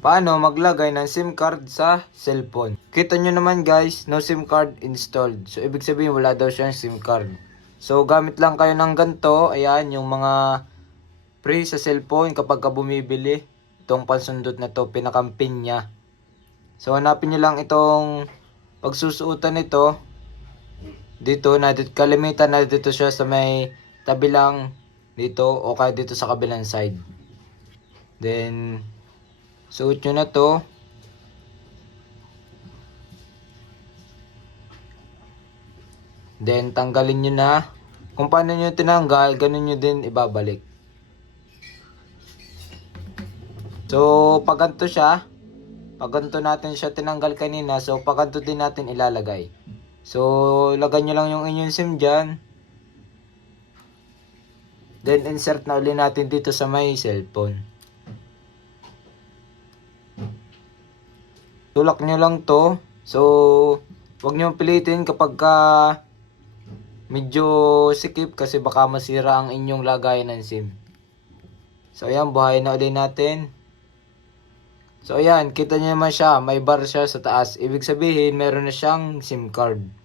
paano maglagay ng SIM card sa cellphone. Kita nyo naman guys, no SIM card installed. So ibig sabihin wala daw siyang SIM card. So gamit lang kayo ng ganito. Ayan yung mga free sa cellphone kapag ka bumibili. Itong pansundot na to, pinakampin niya. So hanapin nyo lang itong pagsusuotan nito. Dito na kalimitan na dito siya sa may tabi lang dito o kaya dito sa kabilang side. Then suot nyo na to. Then tanggalin nyo na. Kung paano nyo tinanggal, ganun nyo din ibabalik. So pag ganito siya, pag ganito natin siya tinanggal kanina, so pag ganito din natin ilalagay. So lagay nyo lang yung inyong SIM dyan. Then insert na ulit natin dito sa may cellphone. Tulak nyo lang to. So wag nyo pilitin kapag ka medyo sikip kasi baka masira ang inyong lagayan ng SIM. So ayan, buhayin na ulit natin. So ayan, kita nyo naman siya, may bar siya sa taas. Ibig sabihin meron na siyang SIM card.